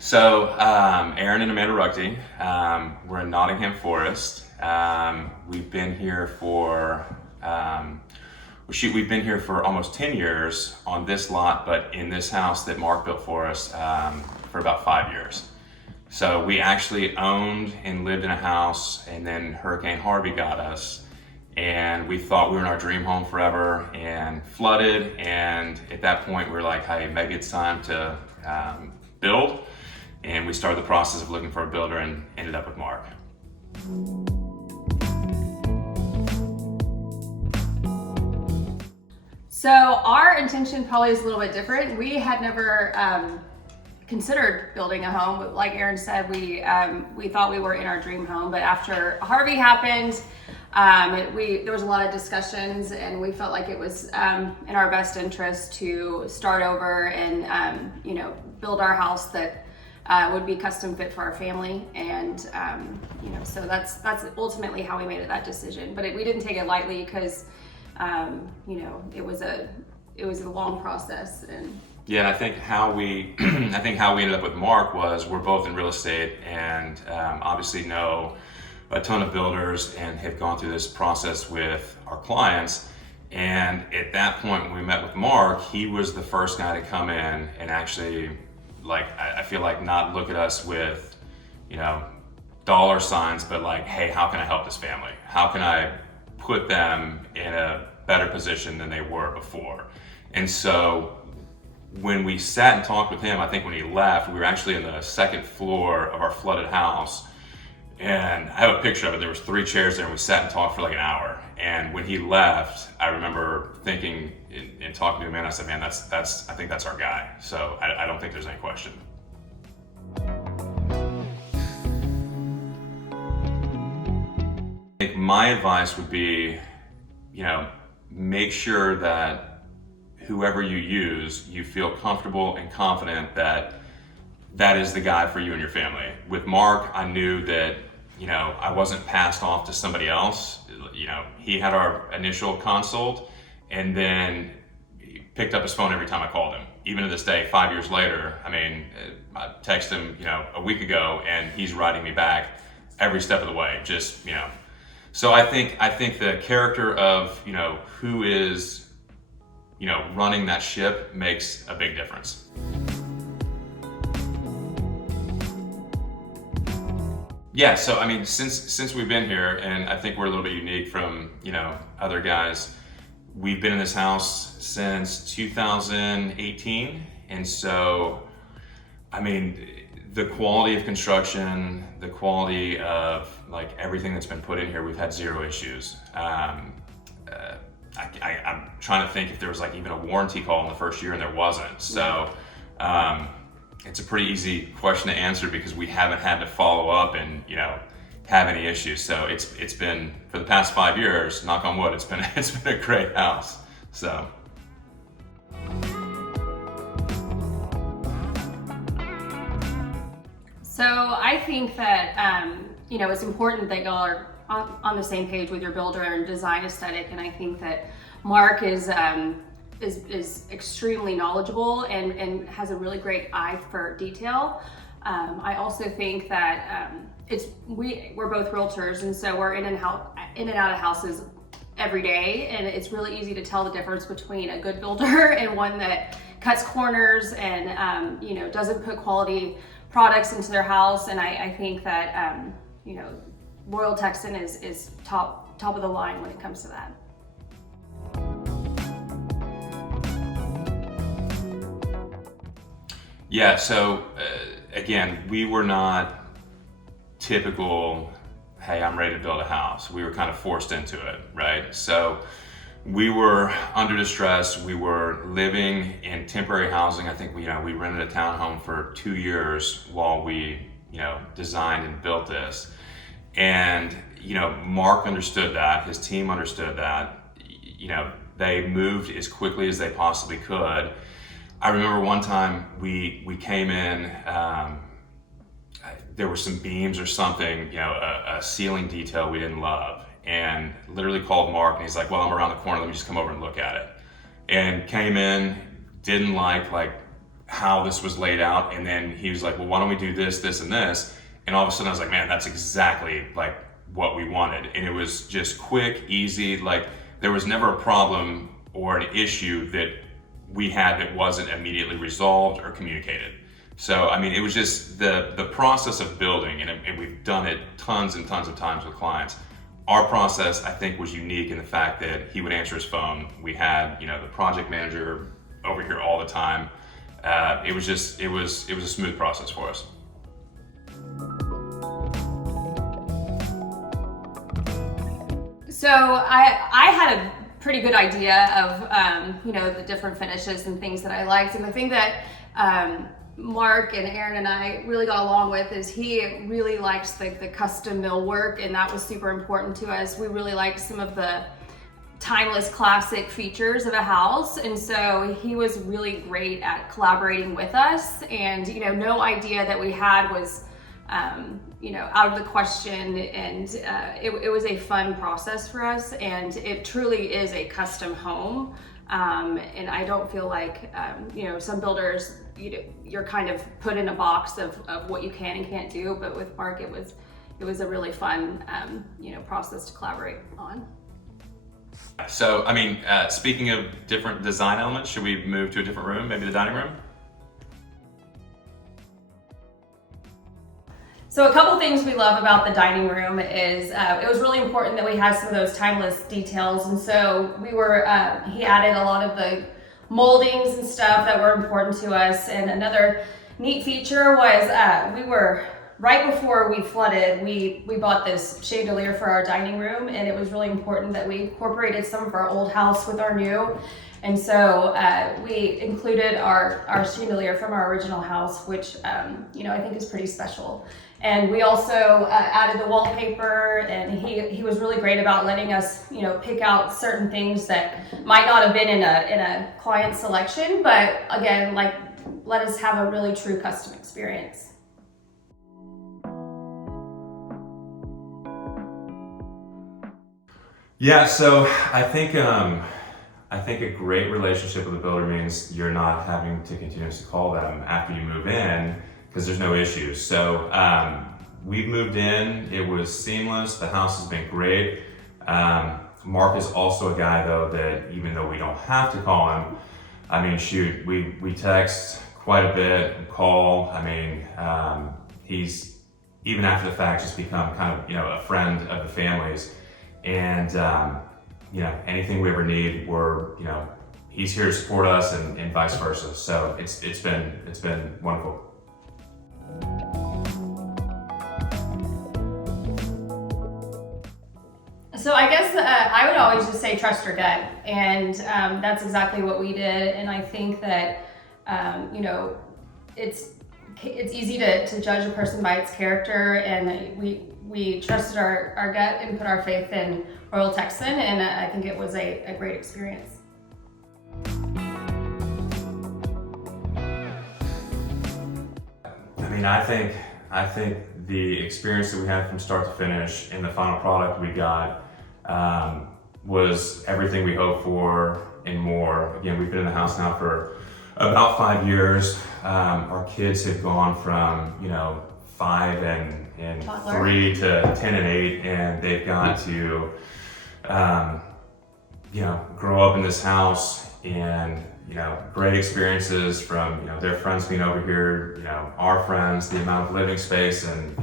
Aaron and Amanda Rugty, we're in Nottingham Forest. We've been here for we've been here for almost 10 years on this lot, but in this house that Mark built for us for about 5 years. So we actually owned and lived in a house, and then Hurricane Harvey got us, and we thought we were in our dream home forever, and flooded. And at that point, we were like, hey, maybe it's time to build. And we started the process of looking for a builder and ended up with Mark. So our intention probably is a little bit different. We had never considered building a home. Like Aaron said, we thought we were in our dream home, but after Harvey happened, there was a lot of discussions, and we felt like it was in our best interest to start over and build our house that would be custom fit for our family. And so that's ultimately how we made that decision. But we didn't take it lightly because it was a long process. And yeah, and I think how we ended up with Mark was we're both in real estate, and obviously know a ton of builders and have gone through this process with our clients. And at that point, when we met with Mark, he was the first guy to come in and actually, I feel like, not look at us with dollar signs, but like, hey, how can I help this family? How can I put them in a better position than they were before? And so when we sat and talked with him, I think when he left, we were actually in the second floor of our flooded house. And I have a picture of it. There was 3 chairs there, and we sat and talked for like an hour. And when he left, I remember thinking and talking to him, and I said, man, I think that's our guy. So I don't think there's any question. I think my advice would be, make sure that whoever you use, you feel comfortable and confident that that is the guy for you and your family. With Mark, I knew that I wasn't passed off to somebody else. He had our initial consult, and then he picked up his phone every time I called him. Even to this day, 5 years later, I texted him, a week ago, and he's writing me back every step of the way. So I think the character of who is running that ship makes a big difference. Yeah, so since we've been here, and I think we're a little bit unique from other guys, we've been in this house since 2018, and so the quality of construction, the quality of everything that's been put in here, we've had 0 issues. I'm trying to think if there was even a warranty call in the first year, and there wasn't. So it's a pretty easy question to answer because we haven't had to follow up and have any issues. So it's been, for the past 5 years, knock on wood, it's been a great house. So I think that it's important that y'all are on the same page with your builder and design aesthetic. And I think that Mark is extremely knowledgeable and has a really great eye for detail. I also think that we're both realtors, and so we're in and out of houses every day, and it's really easy to tell the difference between a good builder and one that cuts corners and doesn't put quality products into their house. And I think that Royal Texan is top of the line when it comes to that. yeah, so again, we were not typical, hey, I'm ready to build a house. We were kind of forced into it, right? So we were under distress. We were living in temporary housing. I think we rented a townhome for 2 years while we designed and built this. And Mark understood that. His team understood that. They moved as quickly as they possibly could. I remember one time we came in. There were some beams or something, a ceiling detail we didn't love, and literally called Mark, and he's like, well, I'm around the corner, let me just come over and look at it. And came in, didn't like how this was laid out, and then he was like, well, why don't we do this, this, and this? And all of a sudden I was like, man, that's exactly like what we wanted. And it was just quick, easy. Like there was never a problem or an issue that we had that wasn't immediately resolved or communicated. So, I mean, it was just the process of building, and we've done it tons and tons of times with clients. Our process, I think, was unique in the fact that he would answer his phone. We had, the project manager over here all the time. It was a smooth process for us. So I had a pretty good idea of the different finishes and things that I liked, and the thing that Mark and Aaron and I really got along with is he really liked the custom millwork, and that was super important to us. We really liked some of the timeless classic features of a house, and so he was really great at collaborating with us, and no idea that we had was out of the question, and it was a fun process for us, and it truly is a custom home. And I don't feel like some builders, you're kind of put in a box of what you can and can't do, but with Mark it was a really fun process to collaborate on. So, I mean, speaking of different design elements, should we move to a different room, maybe the dining room? So a couple things we love about the dining room is it was really important that we had some of those timeless details, and so he added a lot of the moldings and stuff that were important to us. And another neat feature was we were right before we flooded, we bought this chandelier for our dining room, and it was really important that we incorporated some of our old house with our new. And so we included our chandelier from our original house, which I think is pretty special. And we also added the wallpaper, and he was really great about letting us pick out certain things that might not have been in a client selection, but again, like, let us have a really true custom experience. Yeah, so I think a great relationship with a builder means you're not having to continuously call them after you move in, because there's no issues. So we've moved in, it was seamless, the house has been great. Mark is also a guy though that even though we don't have to call him, I mean, shoot, we text quite a bit and call. I mean, he's, even after the fact, just become kind of, a friend of the family's. And anything we ever need, he's here to support us, and vice versa. So it's been wonderful. So I guess I would always just say trust your gut, and that's exactly what we did. And I think that it's easy to judge a person by its character, and we trusted our gut and put our faith in Royal Texan, and I think it was a great experience. I mean, I think the experience that we had from start to finish and the final product we got was everything we hoped for and more. Again, we've been in the house now for about 5 years. Our kids have gone from 5 and 3 to 10 and 8, and they've got to grow up in this house, and great experiences from their friends being over here, our friends, the amount of living space and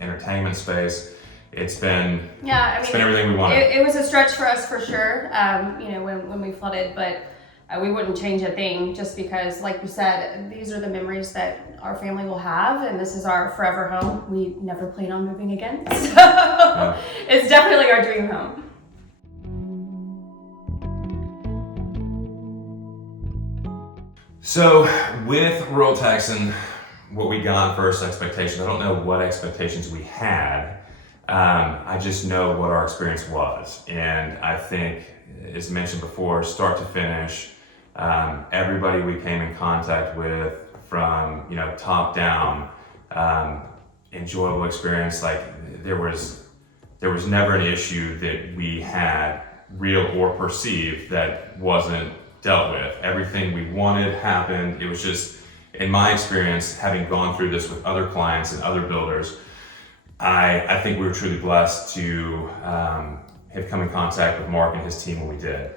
entertainment space. It's been everything we wanted. It was a stretch for us for sure, when we flooded, but we wouldn't change a thing, just because, like you said, these are the memories that our family will have, and this is our forever home. We never plan on moving again, so it's definitely our dream home. So with Royal Texan, what we got first, expectations. I don't know what expectations we had. I just know what our experience was. And I think, as mentioned before, start to finish, everybody we came in contact with, from top down, enjoyable experience. Like there was never an issue that we had, real or perceived, that wasn't dealt with. Everything we wanted happened. It in my experience, having gone through this with other clients and other builders, I think we were truly blessed to have come in contact with Mark and his team when we did.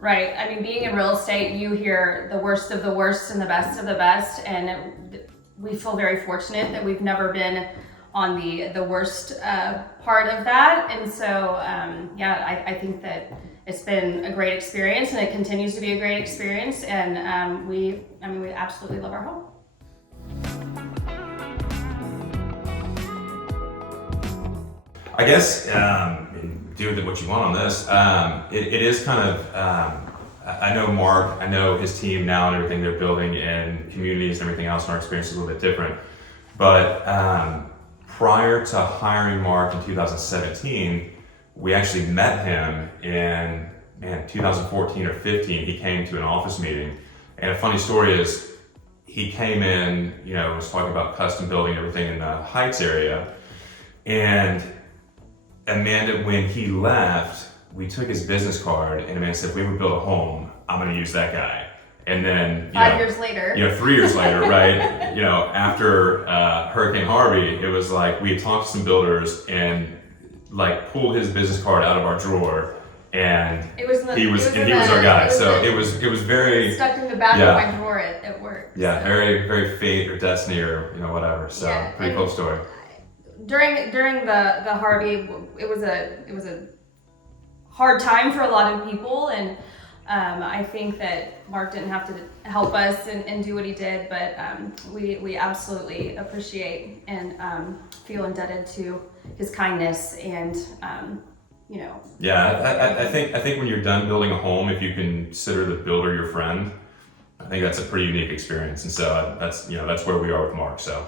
Right. I mean, being in real estate, you hear the worst of the worst and the best of the best, and we feel very fortunate that we've never been on the worst part of that. And so, I think that it's been a great experience, and it continues to be a great experience. And we absolutely love our home. I guess, do with it what you want on this. It is kind of, I know Mark, I know his team now and everything they're building in communities and everything else, and our experience is a little bit different. But prior to hiring Mark in 2017, we actually met him in 2014 or 15. He came to an office meeting. And a funny story is, he came in, was talking about custom building everything in the Heights area. And Amanda, when he left, we took his business card, and Amanda said, if we ever build a home, I'm going to use that guy. And then, 5 years later, 3 years later, right? After Hurricane Harvey, it was like we had talked to some builders and like pulled his business card out of our drawer, and he was our guy. So it was very stuck in the back of my drawer at work. Yeah, very very fate or destiny or whatever. So pretty cool story. During the Harvey, it was a hard time for a lot of people, and I think that Mark didn't have to help us and do what he did, but we absolutely appreciate and feel indebted to his kindness and Yeah, I think when you're done building a home, if you consider the builder your friend, I think that's a pretty unique experience, and so that's where we are with Mark. So.